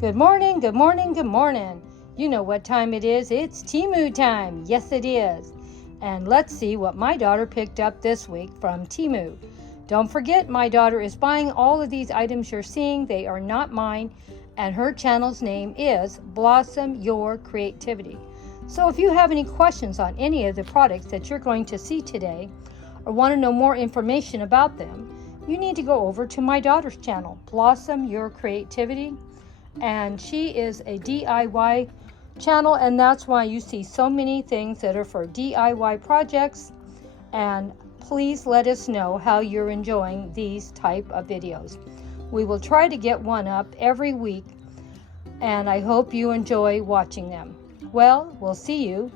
Good morning, good morning, good morning. You know what time it is. It's Temu time. Yes, it is. And let's see what my daughter picked up this week from Temu. Don't forget, my daughter is buying all of these items you're seeing. They are not mine. And her channel's name is Blossom Your Creativity. So if you have any questions on any of the products that you're going to see today, or want to know more information about them, you need to go over to my daughter's channel, Blossom Your Creativity. And she is a DIY channel, and that's why you see so many things that are for DIY projects. And please let us know how you're enjoying these type of videos. We will try to get one up every week, and I hope you enjoy watching them. Well, we'll see you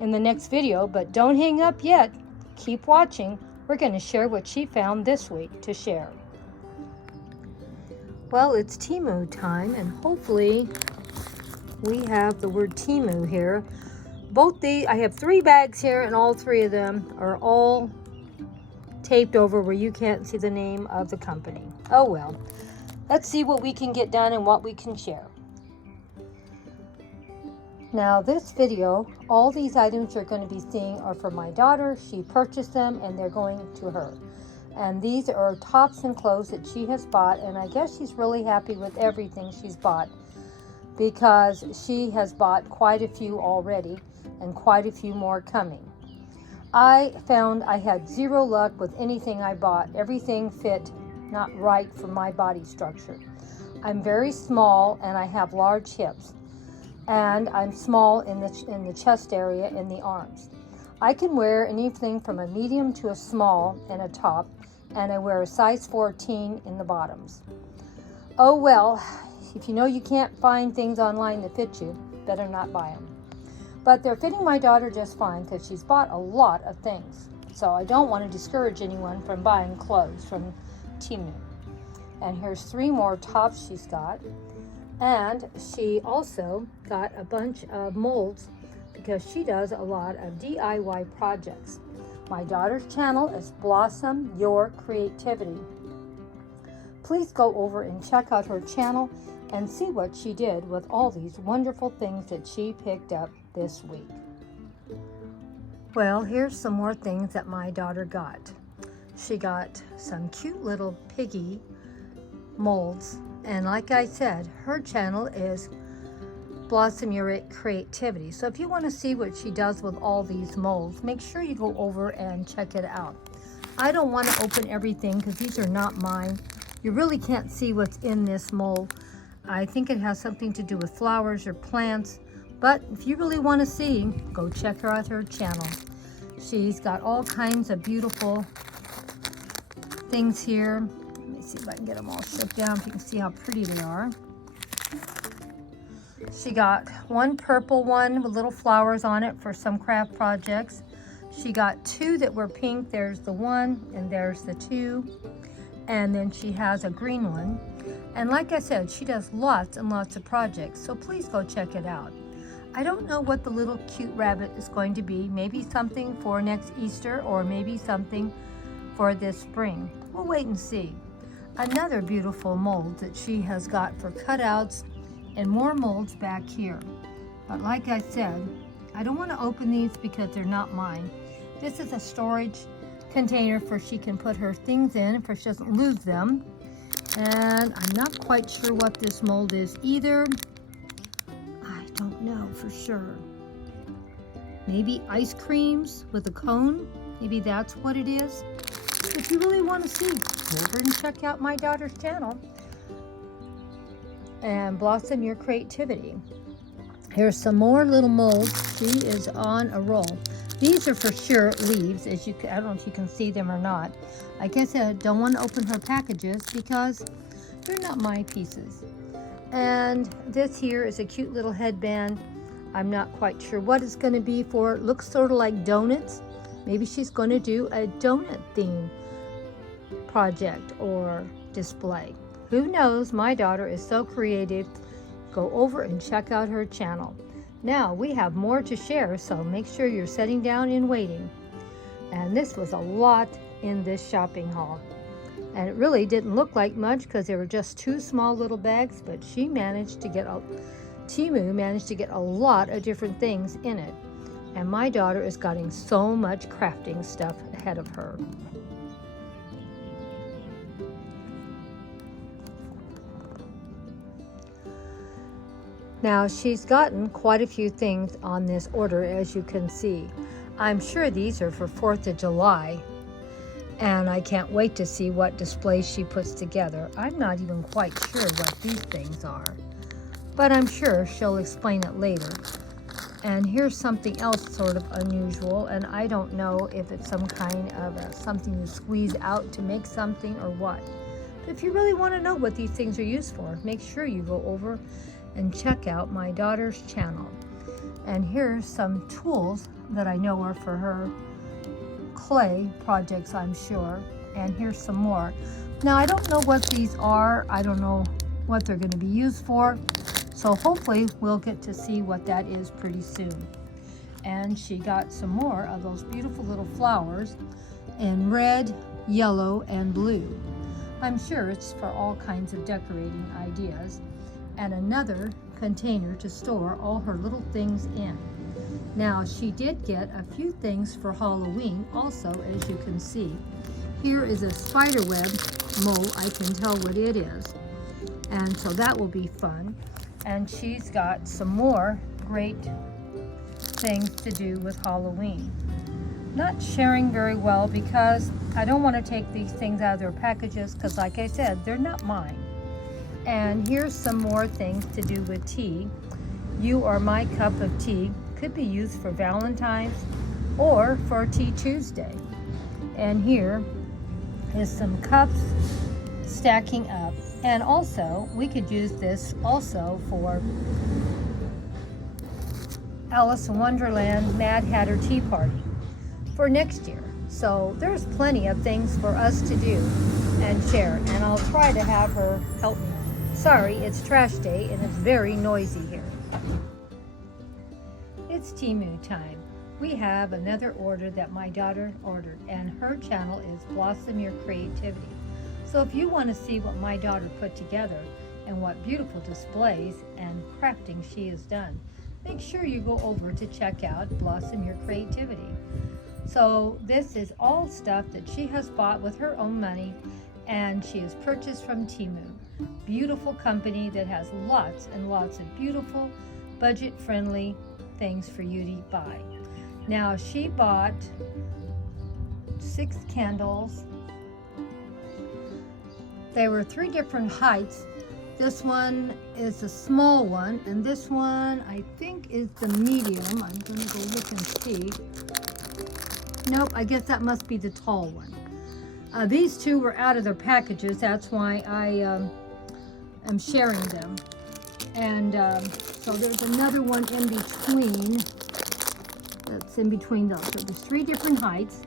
in the next video, but don't hang up yet. Keep watching. We're going to share what she found this week to share. Well, it's Temu time, and hopefully we have the word Temu here. I have 3 bags here, and all 3 of them are all taped over where you can't see the name of the company. Oh well, let's see what we can get done and what we can share. Now this video, all these items you're going to be seeing are for my daughter. She purchased them and they're going to her. And these are tops and clothes that she has bought, and I guess she's really happy with everything she's bought because she has bought quite a few already and quite a few more coming. I found I had 0 luck with anything I bought. Everything fit not right for my body structure. I'm very small and I have large hips, and I'm small in the chest area and the arms. I can wear anything from a medium to a small in a top, and I wear a size 14 in the bottoms. Oh well, if you know you can't find things online that fit you, better not buy them. But they're fitting my daughter just fine because she's bought a lot of things. So I don't want to discourage anyone from buying clothes from Temu. And here's 3 more tops she's got. And she also got a bunch of molds because she does a lot of DIY projects. My daughter's channel is Blossom Your Creativity. Please go over and check out her channel and see what she did with all these wonderful things that she picked up this week. Well, here's some more things that my daughter got. She got some cute little piggy molds, and like I said, her channel is Blossom Your Creativity. So if you want to see what she does with all these molds, make sure you go over and check it out. I don't want to open everything because these are not mine. You really can't see what's in this mold. I think it has something to do with flowers or plants, but if you really want to see, go check her out her channel. She's got all kinds of beautiful things here. Let me see if I can get them all shook down so you can see how pretty they are. She got one purple one with little flowers on it for some craft projects. She got 2 that were pink. There's the 1 and there's the 2. And then she has a green one. And like I said, she does lots and lots of projects, so please go check it out. I don't know what the little cute rabbit is going to be. Maybe something for next Easter, or maybe something for this spring. We'll wait and see. Another beautiful mold that she has got for cutouts, and more molds back here. But like I said, I don't want to open these because they're not mine. This is a storage container for she can put her things in for she doesn't lose them. And I'm not quite sure what this mold is either. I don't know for sure. Maybe ice creams with a cone. Maybe that's what it is. If you really want to see, go over and check out my daughter's channel and Blossom Your Creativity. Here's some more little molds. She is on a roll. These are for sure leaves, I don't know if you can see them or not. I guess I don't want to open her packages because they're not my pieces. And this here is a cute little headband. I'm not quite sure what it's going to be for. It looks sort of like donuts. Maybe she's going to do a donut theme project or display. Who knows? My daughter is so creative. Go over and check out her channel. Now we have more to share, so make sure you're sitting down and waiting. And this was a lot in this shopping haul. And it really didn't look like much because they were just 2 small little bags, but Temu managed to get a lot of different things in it. And my daughter is getting so much crafting stuff ahead of her. Now, she's gotten quite a few things on this order, as you can see. I'm sure these are for 4th of July, and I can't wait to see what displays she puts together. I'm not even quite sure what these things are, but I'm sure she'll explain it later. And here's something else sort of unusual, and I don't know if it's some kind of something you squeeze out to make something or what. But if you really want to know what these things are used for, make sure you go over and check out my daughter's channel. And here's some tools that I know are for her clay projects, I'm sure. And here's some more. Now, I don't know what these are. I don't know what they're going to be used for. So hopefully we'll get to see what that is pretty soon. And she got some more of those beautiful little flowers in red, yellow, and blue. I'm sure it's for all kinds of decorating ideas. And another container to store all her little things in. Now, she did get a few things for Halloween also, as you can see. Here is a spider web mold. I can tell what it is. And so that will be fun. And she's got some more great things to do with Halloween. Not sharing very well because I don't want to take these things out of their packages because, like I said, they're not mine. And here's some more things to do with tea. You Are My Cup of Tea could be used for Valentine's or for Tea Tuesday. And here is some cups stacking up. And also, we could use this also for Alice in Wonderland Mad Hatter Tea Party for next year. So there's plenty of things for us to do and share. And I'll try to have her help me. Sorry, it's trash day and it's very noisy here. It's Temu time. We have another order that my daughter ordered, and her channel is Blossom Your Creativity. So if you want to see what my daughter put together and what beautiful displays and crafting she has done, make sure you go over to check out Blossom Your Creativity. So this is all stuff that she has bought with her own money, and she has purchased from Temu. Beautiful company that has lots and lots of beautiful, budget-friendly things for you to buy. Now, she bought 6 candles. They were 3 different heights. This one is a small one, and this one I think is the medium. I'm going to go look and see. Nope, I guess that must be the tall one. These 2 were out of their packages. That's why I am sharing them. And so there's another one in between. That's in between those. So there's 3 different heights.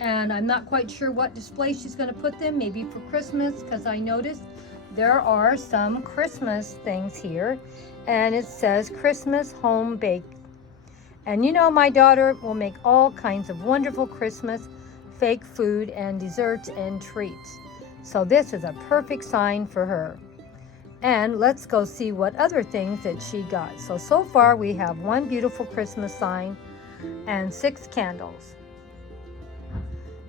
And I'm not quite sure what display she's going to put them. Maybe for Christmas, because I noticed there are some Christmas things here. And it says Christmas Home Bake. And you know, my daughter will make all kinds of wonderful Christmas fake food and desserts and treats. So this is a perfect sign for her. And let's go see what other things that she got. So far we have 1 beautiful Christmas sign and 6 candles.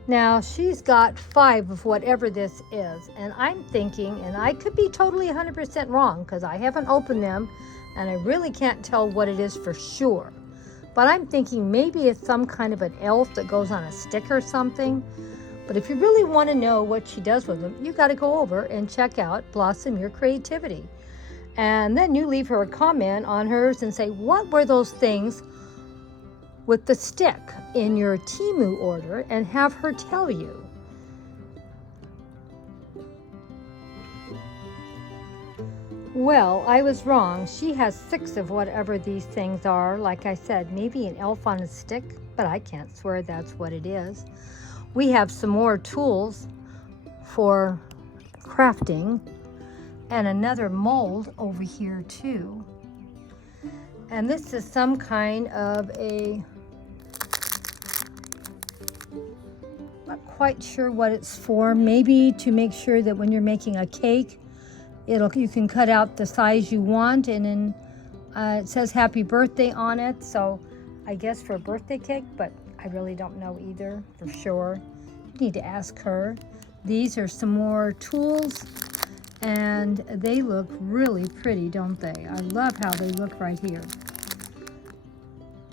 Now she's got 5 of whatever this is. And I'm thinking, and I could be totally 100% wrong because I haven't opened them and I really can't tell what it is for sure. But I'm thinking maybe it's some kind of an elf that goes on a stick or something. But if you really want to know what she does with them, you got to go over and check out Blossom Your Creativity. And then you leave her a comment on hers and say, what were those things with the stick in your Temu order, and have her tell you. Well, I was wrong. She has 6 of whatever these things are. Like I said, maybe an elf on a stick, but I can't swear that's what it is. We have some more tools for crafting and another mold over here too. And this is some kind of a, not quite sure what it's for. Maybe to make sure that when you're making a cake, you can cut out the size you want, and then it says happy birthday on it. So I guess for a birthday cake, but I really don't know either for sure. You need to ask her. These are some more tools, and they look really pretty, don't they? I love how they look right here.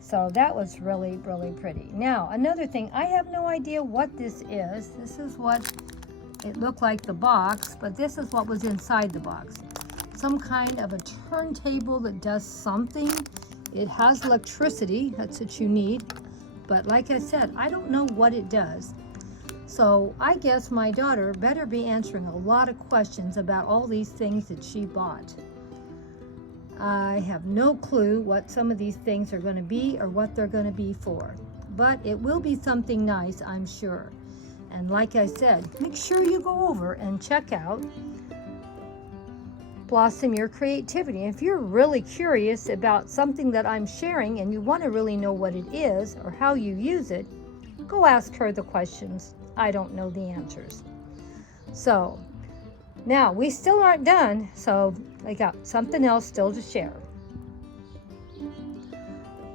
So that was really, really pretty. Now, another thing, I have no idea what this is. This is what it looked like, the box, but this is what was inside the box. Some kind of a turntable that does something. It has electricity, that's what you need. But like I said, I don't know what it does. So I guess my daughter better be answering a lot of questions about all these things that she bought. I have no clue what some of these things are going to be or what they're going to be for. But it will be something nice, I'm sure. And like I said, make sure you go over and check out Blossom Your Creativity. If you're really curious about something that I'm sharing and you want to really know what it is or how you use it, go ask her the questions. I don't know the answers. So now we still aren't done, so I got something else still to share.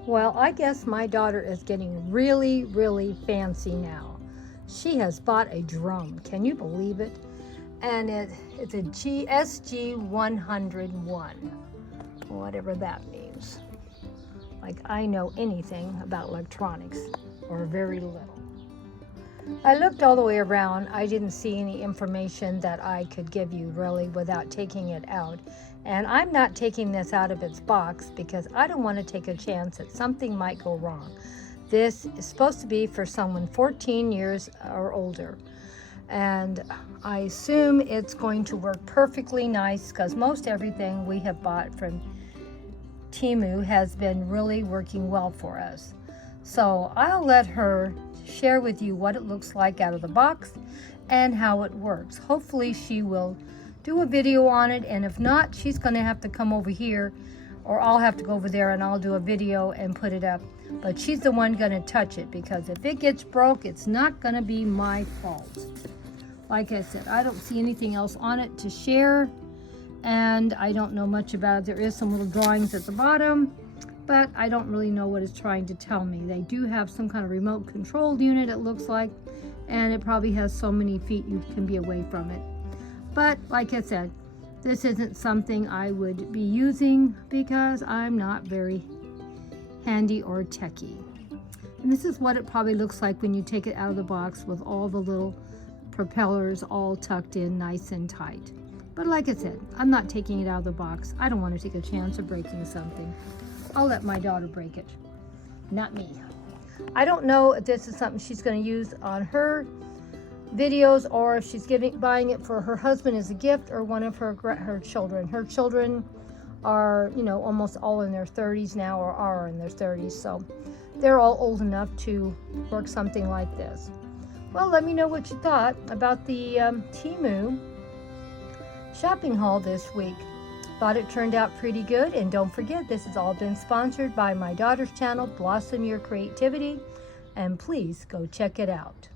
Well, I guess my daughter is getting really, really fancy now. She has bought a drum. Can you believe it? And it's a SG-101, whatever that means. Like I know anything about electronics, or very little. I looked all the way around. I didn't see any information that I could give you really without taking it out. And I'm not taking this out of its box because I don't want to take a chance that something might go wrong. This is supposed to be for someone 14 years or older. And I assume it's going to work perfectly nice because most everything we have bought from Temu has been really working well for us. So I'll let her share with you what it looks like out of the box and how it works. Hopefully she will do a video on it, and if not, she's going to have to come over here, or I'll have to go over there and I'll do a video and put it up. But she's the one going to touch it, because if it gets broke, it's not going to be my fault. Like I said, I don't see anything else on it to share, and I don't know much about it. There is some little drawings at the bottom, but I don't really know what it's trying to tell me. They do have some kind of remote controlled unit, it looks like, and it probably has so many feet you can be away from it. But like I said, this isn't something I would be using because I'm not very handy or techy. And this is what it probably looks like when you take it out of the box with all the little propellers all tucked in nice and tight. But like I said, I'm not taking it out of the box. I don't want to take a chance of breaking something. I'll let my daughter break it, not me. I don't know if this is something she's going to use on her videos, or if she's buying it for her husband as a gift, or one of her children. Her children are, almost all in their 30s now, or are in their 30s, so they're all old enough to work something like this. Well, let me know what you thought about the Temu shopping haul this week. Thought it turned out pretty good, and don't forget, this has all been sponsored by my daughter's channel, Blossom Your Creativity, and please go check it out.